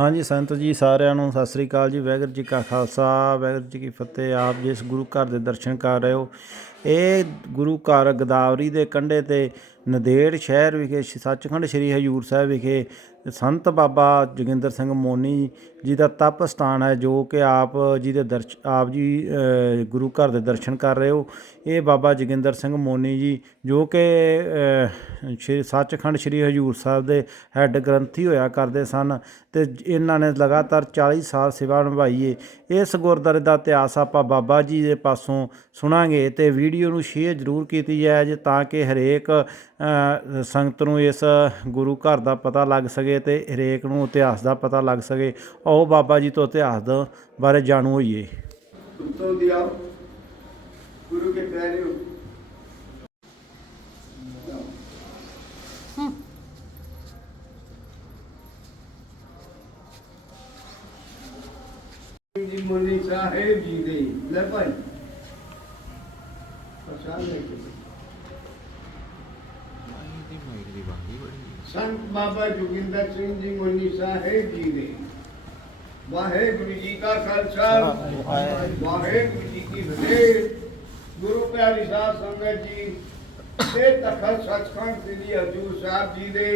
ਹਾਂਜੀ, ਸੰਤ ਜੀ, ਸਾਰਿਆਂ ਨੂੰ ਸਤਿ ਸ੍ਰੀ ਅਕਾਲ ਜੀ। ਵਾਹਿਗੁਰੂ ਜੀ ਕਾ ਖਾਲਸਾ, ਵਾਹਿਗੁਰੂ ਜੀ ਕੀ ਫਤਿਹ। ਆਪ ਜਿਸ ਗੁਰੂ ਘਰ ਦੇ ਦਰਸ਼ਨ ਕਰ ਰਹੇ ਹੋ। ਇਹ ਗੁਰੂ ਘਰ ਗਦਾਵਰੀ ਦੇ ਕੰਢੇ ਤੇ ਨਦੇੜ ਸ਼ਹਿਰ ਵਿਖੇ ਸੱਚਖੰਡ ਸ੍ਰੀ ਹਜੂਰ ਸਾਹਿਬ ਵਿਖੇ ਸੰਤ ਬਾਬਾ ਜੋਗਿੰਦਰ ਸਿੰਘ ਮੋਨੀ ਜੀ ਦਾ ਤਪ ਸਥਾਨ ਹੈ, ਜੋ ਕਿ ਆਪ ਜੀ ਦੇ ਦਰਸ਼, ਆਪ ਜੀ ਗੁਰੂ ਘਰ ਦੇ ਦਰਸ਼ਨ ਕਰ ਰਹੇ ਹੋ। ਇਹ ਬਾਬਾ ਜੋਗਿੰਦਰ ਸਿੰਘ ਮੋਨੀ ਜੀ, ਜੋ ਕਿ ਸ਼੍ਰੀ, ਸੱਚਖੰਡ ਸ੍ਰੀ ਹਜੂਰ ਸਾਹਿਬ ਦੇ ਹੈੱਡ ਗ੍ਰੰਥੀ ਹੋਇਆ ਕਰਦੇ ਸਨ ਤੇ ਇਹਨਾਂ ਨੇ ਲਗਾਤਾਰ 40 ਸਾਲ ਸੇਵਾ ਨਿਭਾਈ ਏ। ਇਸ ਗੁਰਦੁਆਰੇ ਦਾ ਇਤਿਹਾਸ ਆਪਾਂ ਬਾਬਾ ਜੀ ਦੇ ਪਾਸੋਂ ਸੁਣਾਂਗੇ ਤੇ ਵੀਡੀਓ ਵੀਡੀਓ ਨੂੰ ਸ਼ੇਅਰ ਜ਼ਰੂਰ ਕੀਤੀ ਜਾਏ ਜੇ ਤਾਂ ਕਿ ਹਰੇਕ ਸੰਗਤ ਨੂੰ ਇਸ ਗੁਰੂ ਘਰ ਦਾ ਪਤਾ ਲੱਗ ਸਕੇ ਤੇ ਹਰੇਕ ਨੂੰ ਇਤਿਹਾਸ ਦਾ ਪਤਾ ਲੱਗ ਸਕੇ। ਉਹ ਬਾਬਾ ਜੀ ਤੋਂ ਇਤਿਹਾਸ ਦਾ ਬਾਰੇ ਜਾਣੂ ਹੋਈਏ। ਜੀ ਮੁਨੀ ਸਾਹਿਬ ਜੀ ਦੇ ਲੈ ਭਾਈ। संत बाबा जोगिंदर सिंह जी मुनि साहेब जी ने ਵਾਹਿਗੁਰੂ ਜੀ ਕਾ ਖਾਲਸਾ ਵਾਹਿਗੁਰੂ ਜੀ ਕੀ ਫਤਿਹ ਗੁਰੂ ਪਿਆਰੀ ਸਾਧ ਸੰਗਤ ਜੀ ਤੇ ਤਖਤ ਸੱਚਖੰਡ ਸ੍ਰੀ ਹਜੂਰ ਸਾਹਿਬ ਜੀ ਦੇ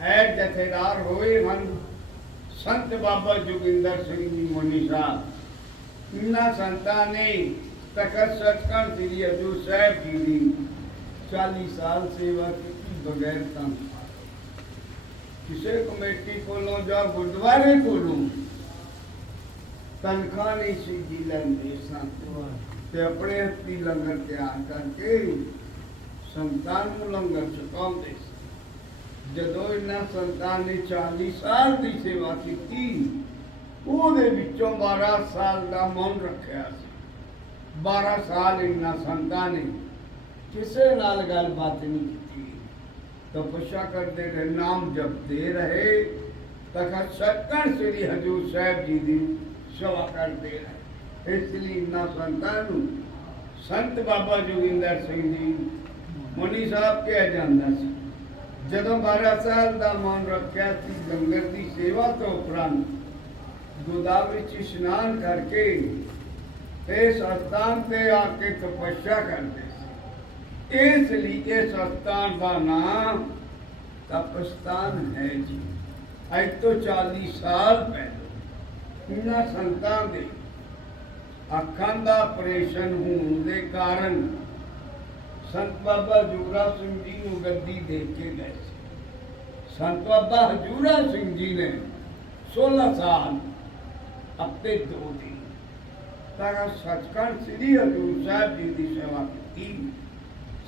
ਹੈ ਜਥੇਦਾਰ ਹੋਏ ਹਨ ਸੰਤ ਬਾਬਾ ਜੋਗਿੰਦਰ ਸਿੰਘ ਜੀ ਮੁਨੀ ਸਾਹਿਬ ਇਨ੍ਹਾਂ ਸੰਤਾਂ ਨੇ ਤਖਤ ਸੱਚਖੰਡ ਸ੍ਰੀ ਹਜੂਰ ਸਾਹਿਬ ਜੀ ਦੀ 40 ਸਾਲ ਸੇਵਾ ਕੀਤੀ ਬਗੈਰ ਤੰਗ ਕਿਸੇ ਕਮੇਟੀ ਕੋਲੋਂ ਜਾਂ ਗੁਰਦੁਆਰੇ ਕੋਲੋਂ ਤਨਖਾਹ ਨਹੀਂ ਸੀ ਜੀ ਲੈਂਦੇ ਸਨ ਤੇ ਆਪਣੇ ਹੱਥੀ ਲੰਗਰ ਤਿਆਰ ਕਰਕੇ ਸੰਤਾਂ ਨੂੰ ਲੰਗਰ ਛਕਾਉਂਦੇ ਸੀ ਜਦੋਂ ਇਹਨਾਂ ਸੰਤਾਂ ਨੇ 40 ਸਾਲ ਦੀ ਸੇਵਾ ਕੀਤੀ ਉਹਦੇ ਵਿੱਚੋਂ 12 ਸਾਲ ਦਾ ਮੌਨ ਰੱਖਿਆ ਸੀ 12 ਸਾਲ ਇਹਨਾਂ ਸੰਤਾਂ ਨੇ ਕਿਸੇ ਨਾਲ ਗੱਲਬਾਤ ਨਹੀਂ ਕੀਤੀ ਤਪੱਸਿਆ ਕਰਦੇ ਰਹੇ ਨਾਮ ਜਪਦੇ ਰਹੇ ਤਖਤ ਸੱਚਖੰਡ ਸ੍ਰੀ ਹਜੂਰ ਸਾਹਿਬ ਜੀ ਦੀ ਸੇਵਾ ਕਰਦੇ ਰਹੇ ਇਸ ਲਈ ਇਨ੍ਹਾਂ ਸੰਤਾਂ ਨੂੰ ਸੰਤ ਬਾਬਾ ਜੋਗਿੰਦਰ ਸਿੰਘ ਜੀ ਮੁਨੀ ਸਾਹਿਬ ਕਿਹਾ ਜਾਂਦਾ ਸੀ ਜਦੋਂ 12 ਸਾਲ ਦਾ ਮਨ ਰੱਖਿਆ ਸੀ ਲੰਗਰ ਦੀ ਸੇਵਾ ਤੋਂ ਉਪਰੰਤ ਗੋਦਾਵਰੀ ਚ ਇਸ਼ਨਾਨ ਕਰਕੇ ਇਸ ਅਸਥਾਨ ਤੇ ਆ ਕੇ ਤਪੱਸਿਆ ਕਰਦੇ ਸੀ। ਇਸ ਲਈ ਇਸ ਸਥਾਨ ਦਾ ਨਾਮ ਤਪਸਤਾਨ ਹੈ ਜੀ। ਅੱਜ ਤੋਂ 40 ਸਾਲ ਪਹਿਲਾਂ ਇਹਨਾਂ ਸੰਤਾਂ ਦੇ ਅੱਖਾਂ ਦਾ ਆਪਰੇਸ਼ਨ ਹੋਣ ਦੇ ਕਾਰਨ ਸੰਤ ਬਾਬਾ ਜੁਗਰਾ ਸਿੰਘ ਜੀ ਨੂੰ ਗੱਦੀ ਦੇ ਕੇ ਗਏ ਸੀ। ਸੰਤ ਬਾਬਾ ਹਜੂਰਾ ਸਿੰਘ ਜੀ ਨੇ 16 ਸਾਲ ਆਪਣੇ ਦੋ ਦਿਨ ਤਾਂ ਸੱਚਖੰਡ ਸ੍ਰੀ ਹਜੂਰ ਸਾਹਿਬ ਜੀ ਦੀ ਸੇਵਾ ਕੀਤੀ।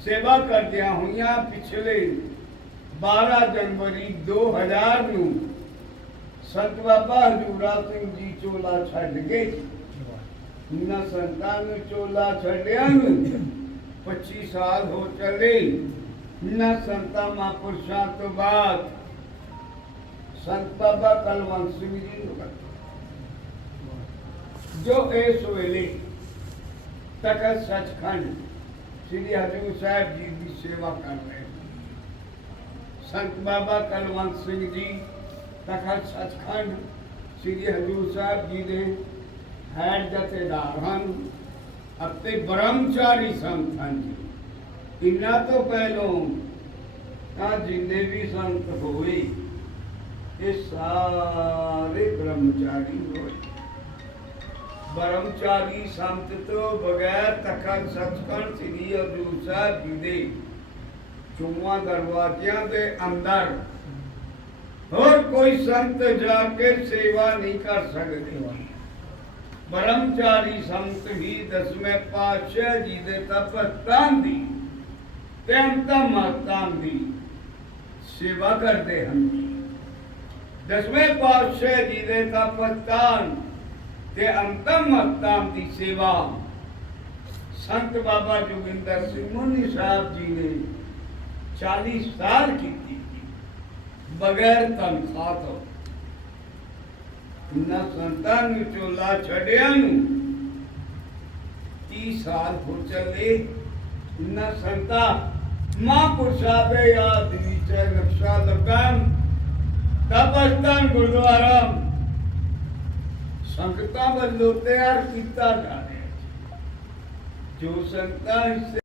ਸੇਵਾ ਕਰਦਿਆਂ ਹੋਈਆਂ ਪਿਛਲੇ 12 ਜਨਵਰੀ 2000 ਨੂੰ ਸੰਤ ਬਾਬਾ ਹਜੂਰਾ ਸਿੰਘ ਜੀ ਚੋਲਾ ਛੱਡ ਗਏ। ਇਹਨਾਂ ਸੰਤਾਂ ਨੂੰ ਚੋਲਾ ਛੱਡਿਆ ਨੂੰ 25 ਸਾਲ ਹੋ ਚੱਲੇ। ਇਹਨਾਂ ਸੰਤਾਂ ਮਹਾਂਪੁਰਸ਼ਾਂ ਤੋਂ ਬਾਅਦ ਸੰਤ ਬਾਬਾ ਕਲਵੰਤ ਸਿੰਘ ਜੀ ਨੂੰ ਜੋ ਇਸ ਵੇਲੇ ਤਖਤ ਸੱਚਖੰਡ ਸ੍ਰੀ ਹਜੂਰ ਸਾਹਿਬ ਜੀ ਦੀ ਸੇਵਾ ਕਰ ਰਹੇ ਸੰਤ ਬਾਬਾ ਕਲਵੰਤ ਸਿੰਘ ਜੀ ਤਖਤ ਸੱਚਖੰਡ ਸ੍ਰੀ ਹਜੂਰ ਸਾਹਿਬ ਜੀ ਦੇ ਹੈਡ ਜਥੇਦਾਰ ਹਨ ਅਤੇ ਬ੍ਰਹਮਚਾਰੀ ਸੰਤ ਹਨ ਜੀ। ਇਹਨਾਂ ਤੋਂ ਪਹਿਲੋਂ ਤਾਂ ਜਿੰਨੇ ਵੀ ਸੰਤ ਹੋਏ, ਇਹ ਸਾਰੇ ਬ੍ਰਹਮਚਾਰੀ ਹੋਏ ਬ੍ਰਹਮਚਾਰੀ ਸੰਤ ਤੋਂ ਬਗੈਰ ਤਖਤ ਸੱਚਖੰਡ ਸ੍ਰੀ ਹਜੂਰ ਸਾਹਿਬ ਜੀ ਦੇ ਚੁੰਮਾ ਦਰਵਾਜ਼ਿਆਂ ਦੇ ਅੰਦਰ ਹੋਰ ਕੋਈ ਸੰਤ ਜਾ ਕੇ ਸੇਵਾ ਨਹੀਂ ਕਰ ਸਕਦੇ ਬ੍ਰਹਮਚਾਰੀ ਸੰਤ ਹੀ ਦਸਵੇਂ ਪਾਤਸ਼ਾਹ ਜੀ ਦੇ ਤਪਸਤਾਨ ਦੀ ਤੇ ਅੰਤਮ ਮਹਤਾਨ ਦੀ ਸੇਵਾ ਕਰਦੇ ਹਨ ਦਸਵੇਂ ਪਾਤਸ਼ਾਹ ਜੀ ਦੇ ਤਪਸਤਾਨ ਤੇ ਅੰਤਮ ਮਹਤਾਨ ਦੀ ਸੇਵਾ ਸੰਤ ਬਾਬਾ ਜੋਗਿੰਦਰ ਸਿੰਘ ਮੁਨੀ ਸਾਹਿਬ ਜੀ ਨੇ 40 ਸਾਲ ਕੀਤੀ ਬਗੈਰ ਤਨਖਾਹ ਤੋਂ ਇਹਨਾਂ ਸੰਤਾਂ ਨੂੰ ਚੋਲਾ ਛੱਡਿਆ ਨੂੰ 30 ਸਾਲ ਹੋ ਚੱਲੇ ਇਹਨਾਂ ਸੰਤਾਂ ਮਹਾਂਪੁਰਸ਼ਾਂ ਦੇ ਆਦਿ ਵਿੱਚ ਨਕਸ਼ਾ ਲਗਾਨ ਤਪਸਤਾਨ ਗੁਰਦੁਆਰਾ ਸੰਗਤਾਂ ਵੱਲੋਂ ਤਿਆਰ ਕੀਤਾ ਜਾ ਜੋ ਸੰਗਤਾਂ ਇਸ